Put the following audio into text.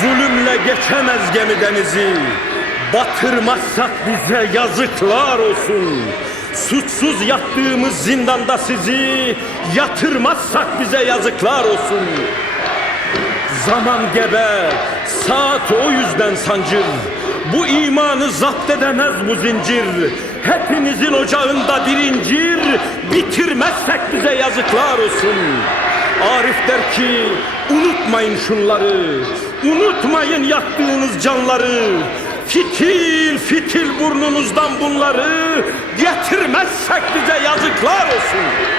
Zulümle geçemez gemi denizi. Batırmazsak bize yazıklar olsun. Suçsuz yattığımız zindanda sizi yatırmazsak bize yazıklar olsun. Zaman gebe, saat o yüzden sancır. Bu imanı zapt edemez bu zincir. Hepinizin ocağında bir incir, bitirmezsek bize yazıklar olsun. Arif der ki, unutmayın şunları, unutmayın yaktığınız canları. Fitil fitil burnunuzdan bunları, getirmezsek bize yazıklar olsun.